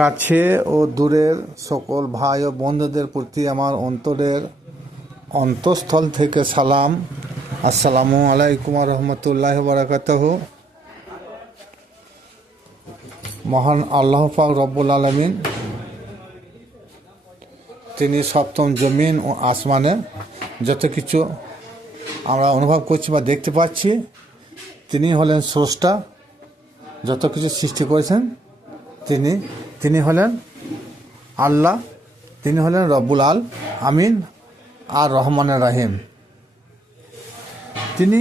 কাছে ও দূরের সকল ভাই ও বন্ধুদের প্রতি আমার অন্তঃস্থল থেকে সালাম। আসসালামু আলাইকুম রহমতুল্লাহ বারাকাতুহ। মহান আল্লাহ পাক রব্বুল আলামিন, তিনি সপ্তম জমিন ও আসমানে যত কিছু আমরা অনুভব করছি বা দেখতে পাচ্ছি, তিনি হলেন স্রষ্টা। যত কিছু সৃষ্টি করেছেন তিনি হলেন আল্লাহ, তিনি হলেন রব্বুল আমিন আর রহমানের রাহিম। তিনি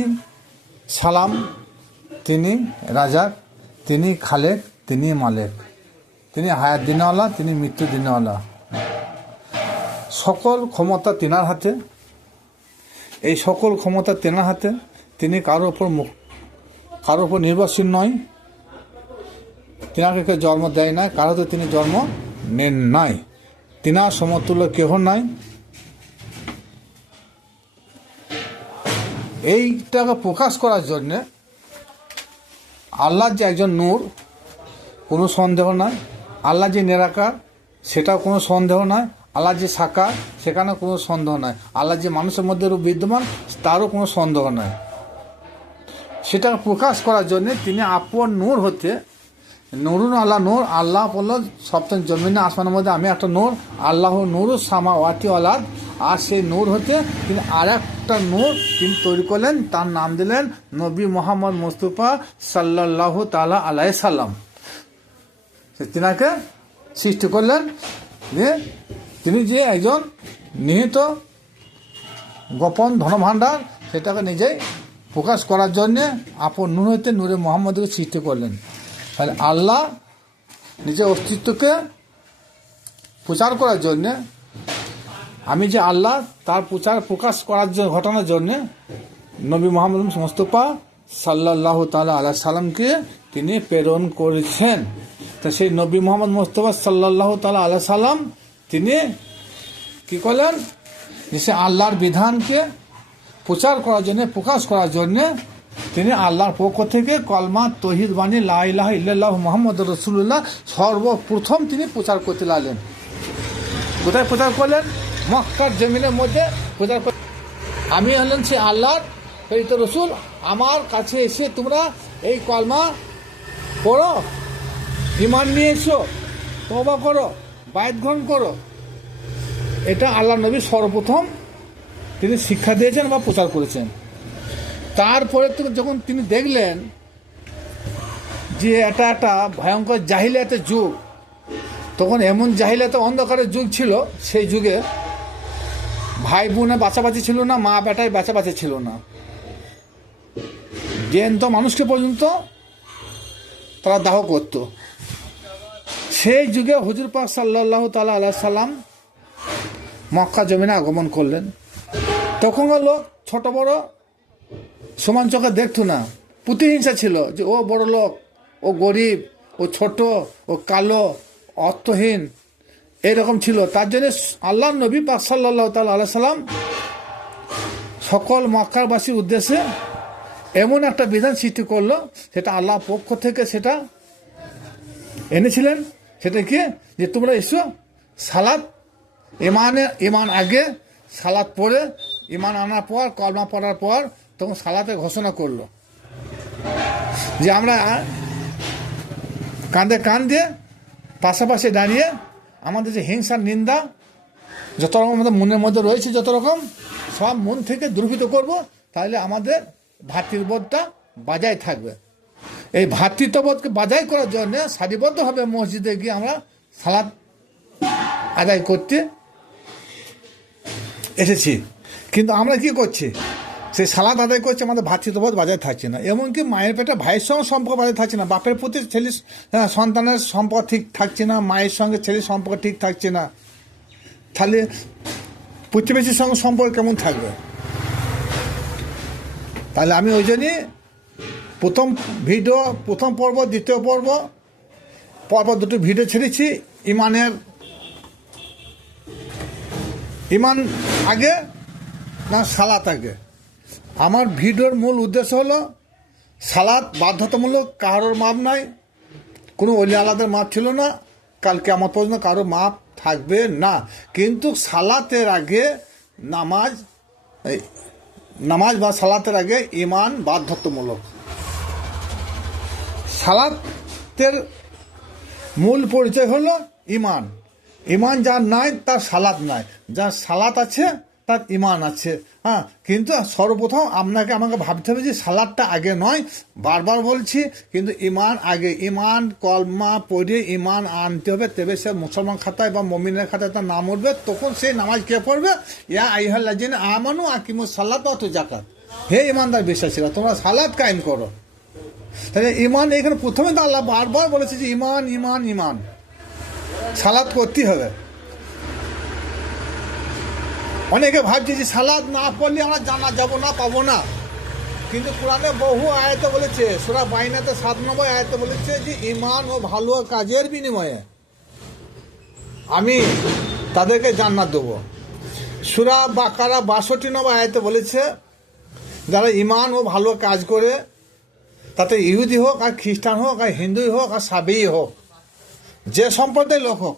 সালাম, তিনি রাজাক, তিনি খালেক, তিনি মালেক, তিনি হায়াত দিনওয়ালা, তিনি মৃত্যু দিনওয়ালা। সকল ক্ষমতা তেনার হাতে। এই সকল ক্ষমতা তেনার হাতে। তিনি কারোর উপর নির্ভরশীল নয়। তিনাকে কেউ জন্ম দেয় না, কারো তো তিনি জন্ম নেন নাই। তিনার সমতুল্য কেহ নাই। এইটাকে প্রকাশ করার জন্যে আল্লাহ যে একজন নূর, কোনো সন্দেহ নাই। আল্লাহ যে নিরাকার, সেটাও কোনো সন্দেহ নাই। আল্লাহ যে সাকার, সেখানেও কোনো সন্দেহ নাই। আল্লাহ যে মানুষের মধ্যে বিদ্যমান, তারও কোনো সন্দেহ নাই। সেটাকে প্রকাশ করার জন্যে তিনি আপন নূর হতে, নুরুন আল্লাহ নূর, আল্লাহ বলল সপ্তম জমিনে আসমানের মধ্যে আমি একটা নূর, আল্লাহ নূর সামাওয়াতি ওয়ালাদ। আর সেই নূর হতে তিনি আর একটা নূর তিনি তৈরি করলেন, তার নাম দিলেন নবী মোহাম্মদ মুস্তাফা সাল্লাল্লাহু তাআলা আলাইহি সাল্লাম। তিনাকে সৃষ্টি করলেন যে তিনি যে একজন নিহিত গোপন ধনভাণ্ডার, সেটাকে নিজেই প্রকাশ করার জন্যে আপন নূর হইতে নূরে মোহাম্মদকে সৃষ্টি করলেন। তাহলে আল্লাহ নিজের অস্তিত্বকে প্রচার করার জন্যে, আমি যে আল্লাহ তার প্রকাশ করার জন্য, ঘটানোর জন্যে নবী মোহাম্মদ মুস্তাফা সাল্লাল্লাহু তাআলা আলাইহি সাল্লামকে তিনি প্রেরণ করেছেন। তা সেই নবী মোহাম্মদ মুস্তাফা সাল্লাল্লাহু তাআলা আলাইহি সাল্লাম তিনি কি করলেন, যে সে আল্লাহর বিধানকে প্রচার করার জন্যে, প্রকাশ করার জন্যে তিনি আল্লাহর পক্ষ থেকে কলমা তৌহিদ বাণী লা ইলাহা ইল্লাল্লাহ মুহাম্মাদুর রাসূলুল্লাহ সর্বপ্রথম তিনি প্রচার করতে লাগলেন। কোথায় প্রচার করলেন? মক্কার জমিনের মধ্যে প্রচার করলেন। আমি হলেন সে আল্লাহর প্রেরিত রসুল, আমার কাছে এসে তোমরা এই কলমা পড়ো, ঈমান নিয়ে এসো, তওবা করো, বায়াত গ্রহণ করো। এটা আল্লাহ নবী সর্বপ্রথম তিনি শিক্ষা দিয়েছেন বা প্রচার করেছেন। তারপরে তো যখন তিনি দেখলেন যে এটা একটা ভয়ঙ্কর জাহিলিয়াতের যুগ, তখন এমন জাহিলিয়াতের অন্ধকারের যুগ ছিল, সেই যুগে ভাই বোনে বাঁচাবাঁচি ছিল না, মা বেটায় বাঁচাবাঁচি ছিল না। জ্ঞান্ত মানুষকে পর্যন্ত তারা দাহ করত। সেই যুগে হুজুর পাক সাল্লাল্লাহু তাআলা আলাইহি সাল্লাম মক্কা জমিনে আগমন করলেন। তখনকার লোক ছোট বড় সমান চোখে দেখতো না, প্রতিহিংসা ছিল যে ও বড় লোক, ও গরিব, ও ছোট, ও কালো, অর্থহীন, এরকম ছিল। তার জন্য আল্লাহ নবী পাক সাল্লাল্লাহু তাআলা আলাইহি সাল্লাম সকল মক্কাবাসীর উদ্দেশ্যে এমন একটা বিধান সৃষ্টি করলো, সেটা আল্লাহর পক্ষ থেকে সেটা এনেছিলেন। সেটা কি, যে তোমরা এসো সালাত, ইমান আগে সালাত পড়ে, ইমান আনার পর, কলমা পড়ার পর তখন সালাতে ঘোষণা করলো যে আমরা কাঁধে কাঁধ দিয়ে পাশাপাশি দাঁড়িয়ে আমাদের যে হিংসার নিন্দা যত রকম আমাদের মনের মধ্যে রয়েছে, যত রকম সব মন থেকে দূরীভূত করব, তাহলে আমাদের ভ্রাতৃবোধটা বজায় থাকবে। এই ভ্রাতৃত্ববোধকে বজায় করার জন্য সারিবদ্ধভাবে মসজিদে গিয়ে আমরা সালাত আদায় করতে এসেছি। কিন্তু আমরা কি করছি, সেই সালাত আদায় করছে, আমাদের ভ্রাতৃত্ববোধ বজায় থাকছে না। এমনকি মায়ের পেটে ভাইয়ের সঙ্গে সম্পর্ক বজায় থাকছে না, বাপের প্রতি ছেলে সন্তানের সম্পর্ক ঠিক থাকছে না, মায়ের সঙ্গে ছেলের সম্পর্ক ঠিক থাকছে না। তাহলে প্রতিবেশীর সঙ্গে সম্পর্ক কেমন থাকবে? তাহলে আমি ওই জন্যই প্রথম পর্ব, দ্বিতীয় পর্ব দুটো ভিডিও ছেড়েছি। ইমান আগে না সালাত আগে? আমার ভিডিওর মূল উদ্দেশ্য হলো সালাত বাধ্যতামূলক, কারোর মাপ নাই, কোনো ওলি আলাদের মাপ ছিল না। কাল কিয়ামত পর্যন্ত কারো মাপ থাকবে না। কিন্তু সালাতের আগে নামাজ বা সালাতের আগে ঈমান বাধ্যতামূলক। সালাতের মূল পরিচয় হলো ঈমান। ঈমান যার নাই তার সালাত নাই, যার সালাত আছে তার ঈমান আছে। হ্যাঁ, কিন্তু সর্বপ্রথম আমাকে ভাবতে হবে যে সালাদটা আগে নয়, বারবার বলছি, কিন্তু ঈমান আগে। ঈমান কলমা পড়ে ঈমান আনতে হবে, তবে সে মুসলমান খাতায় বা মুমিনের খাতায় তার নাম উঠবে। তখন সেই নামাজ কে পড়বে? ইয়া আইয়ুহাল্লাযীনা আমানু আকিমুস সালাতা ওয়া আতুজ যাকাত। হে ঈমানদার বিশ্বাসীরা, তোমরা সালাত কায়েম করো। তাহলে ঈমান এখানে প্রথমে তো আল্লাহ বারবার বলেছে যে ঈমান ঈমান ঈমান, সালাত করতেই হবে। অনেকে ভাবছে যে সালাত না পড়লে আমরা জানা যাব না, পাবো না। কিন্তু কোরআনে বহু আয়াতে বলেছে, সূরা বাইনাতে 7 নম্বর আয়াতে বলেছে যে ঈমান ও ভালো কাজের বিনিময়ে আমি তাদেরকে জান্নাত দেবো। সূরা বাকারা 62 নম্বর আয়াতে বলেছে যারা ঈমান ও ভালো কাজ করে, তাতে ইহুদি হোক আর খ্রিস্টান হোক আর হিন্দুই হোক আর সাবেই হোক, যে সম্প্রদায়ের লোক হোক,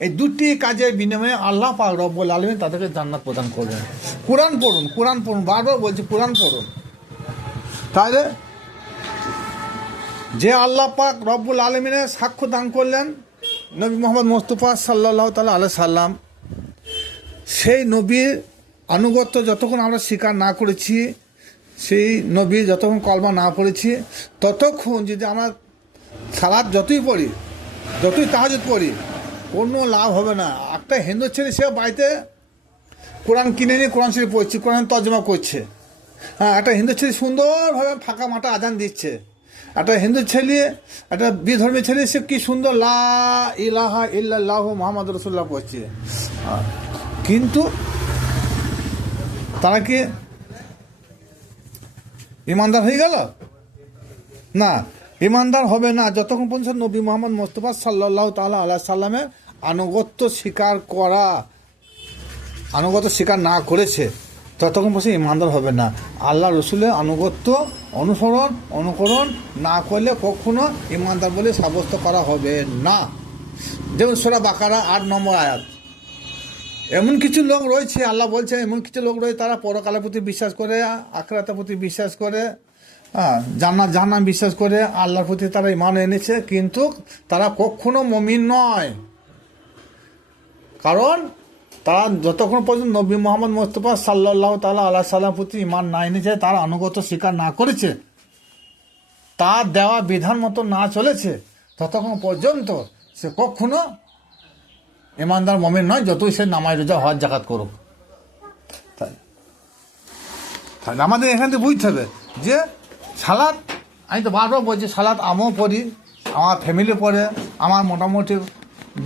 এই দুটি কাজের বিনিময়ে আল্লাহ পাক রব্বুল আলামিন তাদেরকে জান্নাত প্রদান করবেন। কোরআন পড়ুন, কোরআন পড়ুন, বারবার বলছি কোরআন পড়ুন। তাহলে যে আল্লাহ পাক রব্বুল আলামিনের সাক্ষ্য দান করলেন নবী মুহাম্মদ মুস্তাফা সাল্লাল্লাহু তাআলা আলাইহি সাল্লাম, সেই নবীর আনুগত্য যতক্ষণ আমরা স্বীকার না করেছি, সেই নবী যতক্ষণ কলমা না পড়েছি, ততক্ষণ যদি আমরা সালাত যতই পড়ি, যতই তাহাজ্জুদ পড়ি, কোনো লাভ হবে না। একটা হিন্দু ছেলে সেও বাড়িতে কোরআন কিনে নিয়ে কোরআন শরীফ পড়ছে, কোরআন তর্জমা করছে। হ্যাঁ, একটা হিন্দু ছেলে সুন্দরভাবে ফাঁকা মাঠে আজান দিচ্ছে। একটা হিন্দু ছেলে, একটা বিধর্মী ছেলে, সে কি সুন্দর লা ইলাহা ইল্লাল্লাহু মুহাম্মাদুর রাসূলুল্লাহ পড়ছে। কিন্তু তারা কি ঈমানদার হয়ে গেল? না, ঈমানদার হবে না যতক্ষণ পর্যন্ত নবী মুহাম্মদ মুস্তাফা সাল্লাল্লাহু তাআলা আলাইহি সাল্লামের আনুগত্য স্বীকার না করেছে, ততক্ষণ পর্যন্ত ঈমানদার হবে না। আল্লাহ রসুলের আনুগত্য অনুকরণ না করলে কখনো ঈমানদার বলে সাব্যস্ত করা হবে না। যেমন সূরা বাকারা 8 নম্বর আয়াত, এমন কিছু লোক রয়েছে, আল্লাহ বলছে এমন কিছু লোক রয়েছে তারা পরকালের প্রতি বিশ্বাস করে, আখিরাতের প্রতি বিশ্বাস করে, জান্নাত জাহান্নাম বিশ্বাস করে, আল্লাহর প্রতি তারা ঈমান এনেছে, কিন্তু তারা কখনো মুমিন নয়। কারণ তারা যতক্ষণ পর্যন্ত নবী মুহাম্মদ মুস্তাফা সাল্লাল্লাহু তাআলা আলাইহি সাল্লাম প্রতি ঈমান না এনেছে, তার আনুগত্য স্বীকার না করেছে, তার দেওয়া বিধান মতো না চলেছে, ততক্ষণ পর্যন্ত সে কখনো ঈমানদার মুমিন নয়, যতই সে নামাজ রোজা হজ যাকাত করুক। তাহলে আমাদের এখান থেকে বুঝতে হবে যে সালাত, আমি তো বারবার বলছি সালাত আমিও পড়ি, আমার ফ্যামিলি পড়ে, আমার মোটামুটি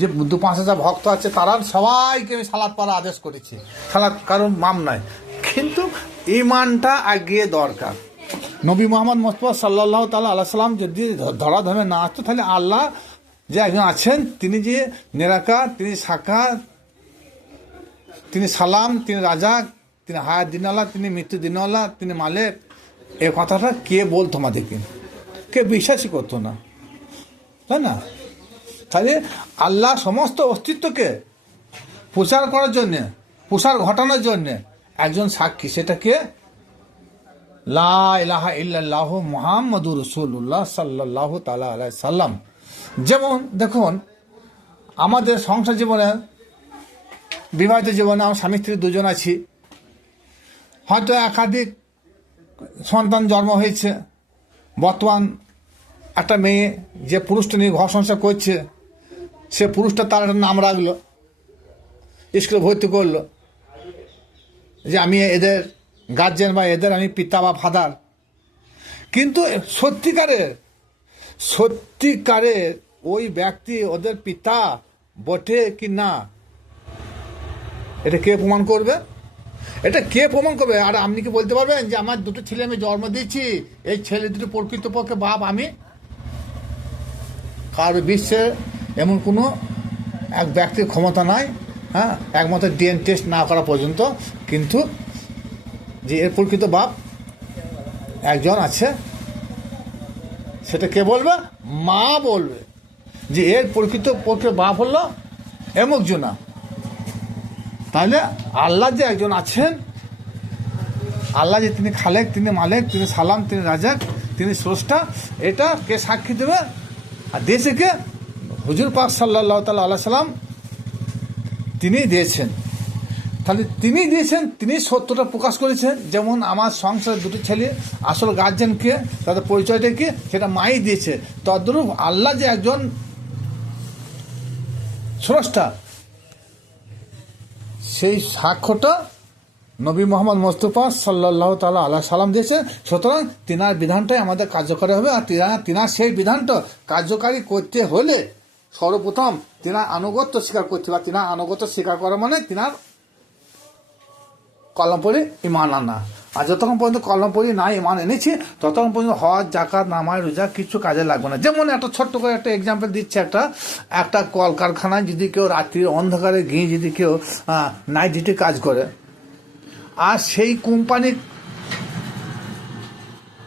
যে 2-5 হাজার ভক্ত আছে তারা সবাইকে আমি সালাত পড়ার আদেশ করেছি। সালাত কারণ মাম নয়, কিন্তু ঈমানটা আগে দরকার। নবী মুহাম্মদ মুস্তাফা সাল্লাল্লাহু তাআলা আলাইহি সাল্লাম যদি ধরাধমে না আসতো, তাহলে আল্লাহ যে একজন আছেন, তিনি যে নিরাকার, তিনি সাকার, তিনি সালাম, তিনি রাজা, তিনি হায়াত দিনওয়ালা, তিনি মৃত্যু দিনওয়ালা, তিনি মালিক, এ কথাটা কে বলতো আমাদেরকে? কে বিশ্বাসই করতো না, তাই না? তাহলে আল্লাহ সমস্ত অস্তিত্বকে প্রসার ঘটানোর জন্যে একজন সাক্ষী, সেটাকে লা ইলাহা ইল্লাল্লাহু মুহাম্মাদুর রাসূলুল্লাহ সাল্লাল্লাহু তাআলা আলাইহি সাল্লাম। যেমন দেখুন, আমাদের সংসার জীবনে, বিবাহিত জীবনে আমার স্বামী স্ত্রী 2জন আছি, হয়তো একাধিক সন্তান জন্ম হয়েছে। বর্তমান একটা মেয়ে যে পুরুষটা নিয়ে ঘর সংসার করছে, সে পুরুষটা তার একটা নাম রাখলো, স্কুলে ভর্তি করলো যে আমি এদের গার্জেন বা এদের আমি পিতা বা ফাদার। কিন্তু সত্যিকারের ওই ব্যক্তি ওদের পিতা বটে কি না, এটা কে প্রমাণ করবে? আর আপনি কি বলতে পারবেন যে আমার 2টো ছেলে আমি জন্ম দিয়েছি, এই ছেলে দুটো প্রকৃতপক্ষে বাপ আমি? কার বিশ্বে এমন কোনো এক ব্যক্তির ক্ষমতা নাই, হ্যাঁ, একমাত্র ডিএনএ টেস্ট না করা পর্যন্ত, কিন্তু যে এর প্রকৃত বাপ একজন আছে, সেটা কে বলবে? মা বলবে। যে এর প্রকৃত বাপ হলো এমক জনা। তাহলে আল্লাহ যে একজন আছেন, আল্লাহ যে তিনি খালেক, তিনি মালেক, তিনি সালাম, তিনি রাজাক, তিনি স্রষ্টা, এটা কে সাক্ষী দেবে? আর দিয়েছে কে? হুজুর পাক সাল্লাল্লাহু তাআলা আলাইহি সাল্লাম তিনি দিয়েছেন। তাহলে তিনি দিয়েছেন, তিনি সত্যটা প্রকাশ করেছেন। যেমন আমার সংসারে দুটি ছেলে, আসল গার্জেনকে, তাদের পরিচয়টা কি, সেটা মাই দিয়েছে। তদ্রূপ আল্লাহ যে একজন স্রষ্টা, সেই সাক্ষ্যটা নবী মোহাম্মদ মুস্তাফা সাল্লাল্লাহু তাআলা আলাইহি সাল্লাম দিয়েছে। সুতরাং তিনার বিধানটাই আমাদের কার্যকরী হবে। আর তিনার সেই বিধানটা কার্যকারী করতে হলে সর্বপ্রথম তিনার আনুগত্য স্বীকার করতে হবে। তিনার আনুগত্য স্বীকার করা মানে তিনার কলম পড়ে ইমান আনা। আর যতক্ষণ পর্যন্ত কলম পড়ি না ইমান এনেছি, ততক্ষণ পর্যন্ত হজ, জাকাত, নামাজ, রোজা কিছু কাজে লাগবে না। যেমন একটা ছোট্ট করে একটা এক্সাম্পল দিচ্ছে, একটা কলকারখানায় যদি কেউ রাত্রির অন্ধকারে গিয়ে যদি কেউ নাইট ডিউটি কাজ করে, আর সেই কোম্পানির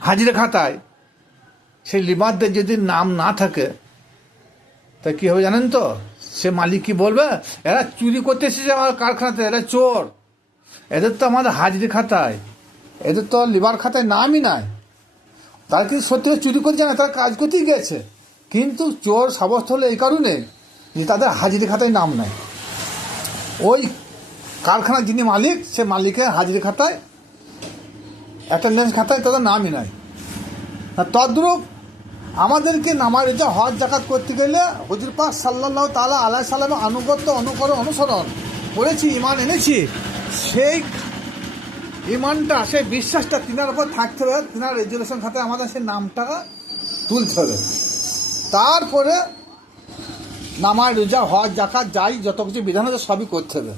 হাজিরা খাতায় সেই লিবারদের যদি নাম না থাকে, তা কী হবে জানেন তো? সে মালিক কি বলবে? এরা চুরি করতে এসেছে আমার কারখানাতে, এরা চোর। এদের তো আমাদের হাজিরি খাতায়, এদের তো লিবার খাতায় নামই নাই। তারা কিন্তু সত্যি চুরি করছে না, তারা কাজ করতেই গেছে, কিন্তু চোর সাব্যস্ত হলো এই কারণে যে তাদের হাজিরি খাতায় নাম নাই। ওই কারখানার যিনি মালিক, সে মালিকের হাজিরি খাতায়, অ্যাটেন্ডেন্স খাতায় তাদের নামই নাই। তদ্রূপ আমাদেরকে নামাজ, রোজা, হজ, জাকাত করতে গেলে হুজুর পাক সাল্লাল্লাহু তাআলা আলাইহি সাল্লামের আনুগত্য, অনুসরণ করেছি, ইমান এনেছি। সেই ইমানটা, সেই বিশ্বাসটা তিনার উপর থাকতে হবে। তিনার রেজুলেশন খাতায় আমাদের সেই নামটা তুলতে হবে। তারপরে নামাজ, রোজা, হজ, জাকাত, যাই যত কিছু বিধান আছে সবই করতে হবে।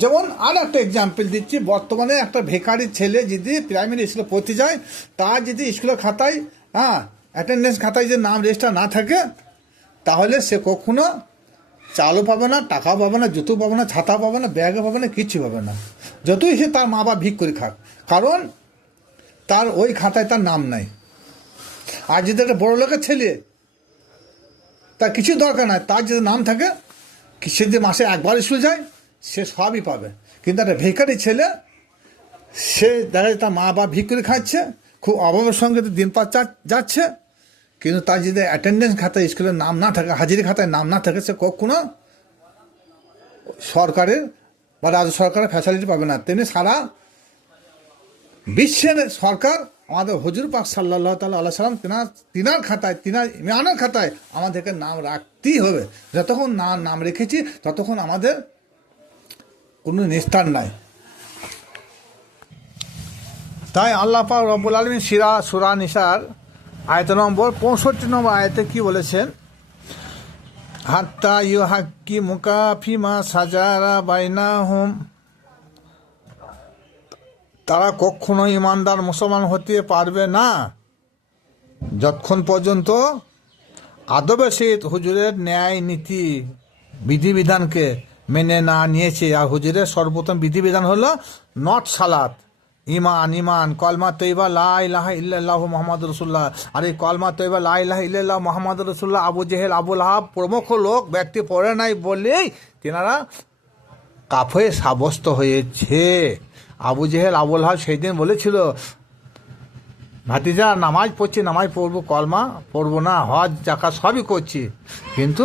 যেমন আর একটা এক্সাম্পল দিচ্ছি, বর্তমানে একটা বেকারি ছেলে যদি প্রাইমারি স্কুলে পড়তে যায়, তার যদি স্কুলের খাতায় অ্যাটেন্ডেন্স খাতায় যে নাম রেজিস্টার না থাকে, তাহলে সে কখনো চালও পাবে না, টাকাও পাবে না, জুতো পাবে না, ছাতা পাবে না, ব্যাগও পাবে না, কিচ্ছু পাবে না, যতই সে তার মা বাবা ভিক করে খাক, কারণ তার ওই খাতায় তার নাম নাই। আর যদি একটা বড় লোকের ছেলে, তার কিছু দরকার নাই, তার যদি নাম থাকে, সে যদি মাসে একবার স্কুল যায়, সে সবই পাবে। কিন্তু একটা ভিখারি ছেলে, সে দেখা যায় তার মা বাবা ভিক করে খাচ্ছে, খুব অভাবের সঙ্গে দিন পার যাচ্ছে, কিন্তু তার যদি অ্যাটেন্ডেন্স খাতায় স্কুলের নাম না থাকে, হাজিরি খাতায় নাম না থাকে, সে কখনো সরকারের বা রাজ্য সরকারের ফ্যাসিলিটি পাবে না। তেমনি সারা বিশ্বের সরকার আমাদের হুজুর পাক সাল্লাল্লাহু তাআলা আলাইহি সাল্লাম তিনার খাতায়, তিনার ইমানের খাতায় আমাদেরকে নাম রাখতেই হবে। যতক্ষণ নাম রেখেছি ততক্ষণ আমাদের কোনো নিস্তার নাই। তাই আল্লাহ পাক রব্বুল আলামিন সূরা নিসার আয়াত নম্বর 65 নম্বর আয়াতে কি বলেছেন? হাত্তা ইউহাক্কিমুকা ফিমা সাজারা বাইনাহুম, তারা কখনো ইমানদার মুসলমান হতে পারবে না যতক্ষণ পর্যন্ত আদবের সহিত হুজুরের ন্যায় নীতি বিধিবিধানকে মেনে না নিয়েছে। আর হুজুরের সর্বপ্রথম বিধিবিধান হলো নট সালাত, ইমান, কলমা তৈবা লা ইলাহা ইল্লাল্লাহ মুহাম্মাদুর রাসূলুল্লাহ। আর এই কলমা তৈবা লা ইলাহা ইল্লাল্লাহ মুহাম্মাদুর রাসূলুল্লাহ আবু জেহেল, আবুল আহাব প্রমুখ ব্যক্তি পড়ে নাই বলেই তেনারা কাফের সাব্যস্ত হয়েছে। আবু জেহেল, আবুল আহাব সেই দিন বলেছিল, ভাতিজা নামাজ পড়ছি, নামাজ পড়বো, কলমা পড়বো না, হজ জাকাত সবই করছি, কিন্তু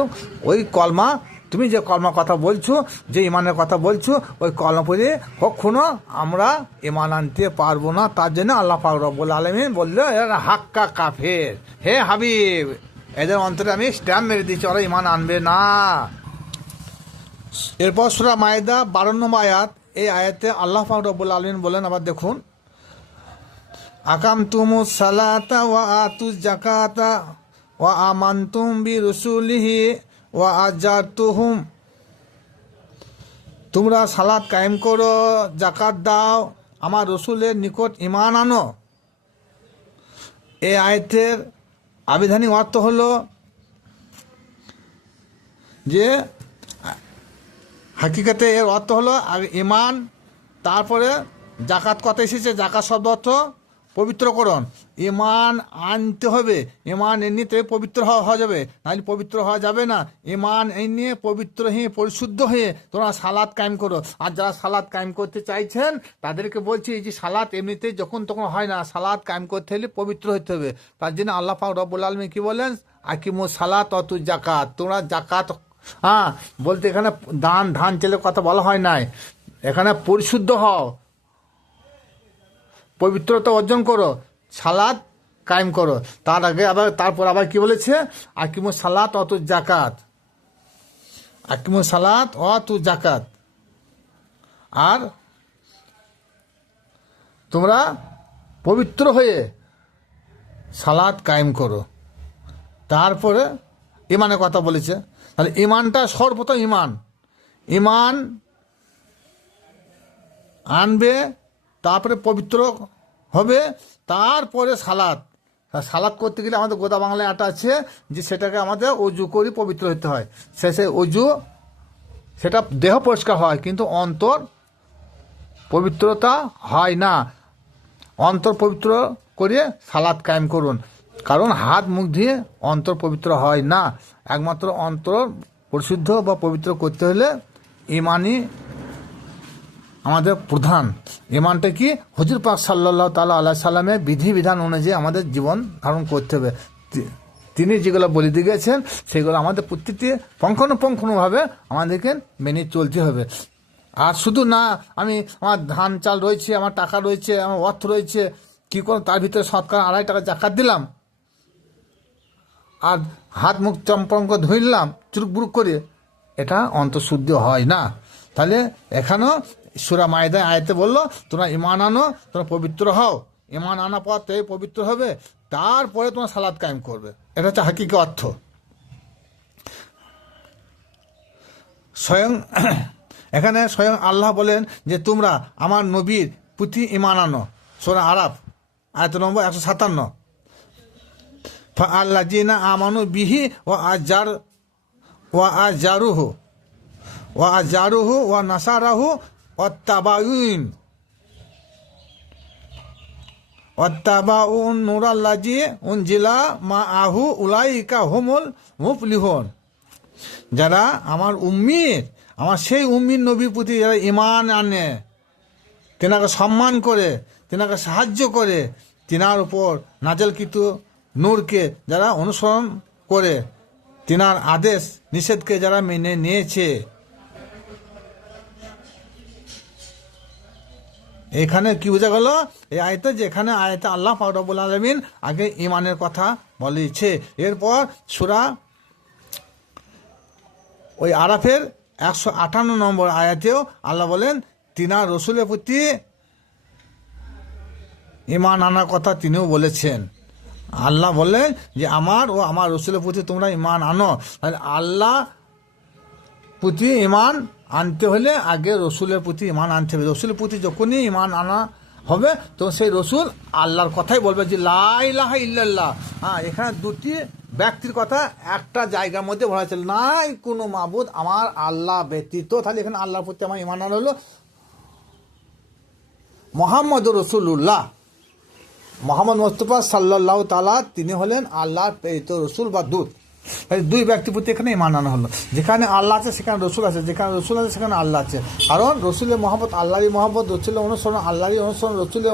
ওই কলমা, তুমি যে কলমা কথা বলছো, যে ইমানের কথা বলছো, ওই কলমা পড়ে কখনো আমরা ইমান আনতে পারবো না। তার জন্য আল্লাহ পাক রব্বুল আলামিন বললো, এরা হাক্কা কাফের, হে হাবিব, এদের অন্তরে আমি স্ট্যাম্প মেরে দিচ্ছি, ওরা ইমান আনবে না। এরপর সূরা মায়েদা 12 নম্বর আয়াত, এই আয়াতে আল্লাহ পাক রব্বুল আলামিন বলেন, আবার দেখুন, আকামতুমুস সালাতা ওয়া আতুজ যাকাতা ওয়া আমানতুম বিরুসুলিহি ওয়া আজারতুহুম, তোমরা সালাত কায়েম করো, জাকাত দাও, আমার রসুলের নিকট ঈমান আনো। এই আয়াতের আবিধানিক অর্থ হলো যে হাকিকতে এর অর্থ হলো ঈমান, তারপরে জাকাত কথা এসেছে, জাকাত শব্দ অর্থ পবিত্রকরণ, ইমান আনতে হবে। ইমান এমনিতে পবিত্র হওয়া যাবে, নাহলে পবিত্র হওয়া যাবে না। ইমান এনে পবিত্র হয়ে পরিশুদ্ধ হয়ে তোমরা সালাত কায়েম করো। আর যারা সালাত কায়েম করতে চাইছেন তাদেরকে বলছি যে সালাত এমনিতে যখন তখন হয় না, সালাত কায়েম করতে হলে পবিত্র হতে হবে। তার জন্য আল্লাহ পাক রব্বুল আলামিন কি বলেন, আকিমু সালাত অতু জাকাত, তোমরা জাকাত, বলতে এখানে ধান চেলের কথা বলা হয় নাই, এখানে পরিশুদ্ধ হও, পবিত্রতা অর্জন করো, সালাত কায়েম করো। তার আগে তারপর আবার কি বলেছে, আকিমু সালাত অতু জাকাত, আকিমু সালাত অতু জাকাত, আর তোমরা পবিত্র হয়ে সালাত কায়েম করো। তারপরে ইমানের কথা বলেছে। তাহলে ইমানটা সর্বপ্রথম, ইমান আনবে, তারপরে পবিত্র হবে, তারপরে সালাত করতে গেলে আমাদের গোদা বাংলায় একটা আছে যে সেটাকে আমাদের অজু করে পবিত্র হতে হয়। সে অজু, সেটা দেহ পরিষ্কার হয়, কিন্তু অন্তর পবিত্রতা হয় না। অন্তর পবিত্র করে সালাত কায়েম করুন, কারণ হাত মুখ দিয়ে অন্তর পবিত্র হয় না। একমাত্র অন্তর পরিশুদ্ধ বা পবিত্র করতে হলে ইমানই আমাদের প্রধান। ইমানটা কি, হুজুর পাক সাল্লাল্লাহু তাআলা আলাইহি সাল্লামের বিধিবিধান অনুযায়ী আমাদের জীবন ধারণ করতে হবে। তিনি যেগুলো বলে দিয়ে গেছেন সেগুলো আমাদের প্রত্যেকটি পুঙ্খানুপুঙ্খভাবে আমাদেরকে মেনে চলতে হবে। আর শুধু না, আমার ধান চাল রয়েছে, আমার টাকা রয়েছে, আমার অর্থ রয়েছে, কী করে তার ভিতরে শতকরা 2.5 টাকা জাকাত দিলাম, আর হাত মুখ চম্পঙ্ক ধুইলাম চুরুক বুরুক করে, এটা অন্তঃশুদ্ধি হয় না। তাহলে এখানেও সূরা মায়েদায় আয়াতে বললো, তোমরা ইমান আনো, তোমরা পবিত্র হও। ইমান আনা পথে পবিত্র হবে, তারপরে তোমার সালাত কায়েম করবে। এটা হচ্ছে হাকিকি অর্থ। এখানে স্বয়ং আল্লাহ বলেন যে তোমরা আমার নবীর প্রতি ইমান আনো। সূরা আরাফ আয়াত নম্বর 157। ফাআল্লাযিনা আমানু বিহি ওয়া আজারুহু ওয়া নাসারাহু ওয়াত্তাবাউন নূরাল্লাযী উনজিলা মাআহু উলাইকা হুমুল মুফলিহুন। যারা আমার সেই উম্মির নবীর প্রতি যারা ঈমান আনে, তেনাকে সম্মান করে, তেনাকে সাহায্য করে, তেনার উপর নাজেলকৃত নূরকে যারা অনুসরণ করে, তেনার আদেশ নিষেধকে যারা মেনে নিয়েছে। এখানে কি বোঝা গেল এই আয়াতে, যে এখানে আয়াতে আল্লাহ পাক রব্বুল আলামিন আগে ঈমানের কথা বলেছে। এরপর সূরা ওই আরাফের 158 নম্বর আয়াতেও আল্লাহ বলেন তিনার রসুলের প্রতি ঈমান আনার কথা তিনিও বলেছেন। আল্লাহ বললেন যে আমার রসুলের প্রতি তোমরা ঈমান আনো। আল্লাহ প্রতি ঈমান আনতে হলে আগে রসুলের প্রতি ঈমান আনতে হবে। রসুলের প্রতি যখনই ঈমান আনা হবে তো সেই রসুল আল্লাহর কথাই বলবে যে লা ইলাহা ইল্লাল্লাহ। এখানে দুটি ব্যক্তির কথা একটা জায়গার মধ্যে বলা হয়েছে, নাই কোনো মাবুদ আমার আল্লাহ ব্যতীত। তাহলে এখানে আল্লাহর প্রতি আমার ঈমান আনা হলো মুহাম্মদুর রাসূলুল্লাহ, মুহাম্মদ মুস্তাফা সাল্লাল্লাহু তাআলা, তিনি হলেন আল্লাহর প্রেরিত রসুল বা দূত। দুই ব্যক্তির প্রতি এখানে ঈমান আনা হলো। যেখানে আল্লাহ আছে সেখানে রসুল আছে, যেখানে রসুল আছে সেখানে আল্লাহ আছে। কারণ রসুলের মহব্বত আল্লাহরই মহব্বত, রসুলের অনুসরণ আল্লাহরই অনুসরণ, রসুলের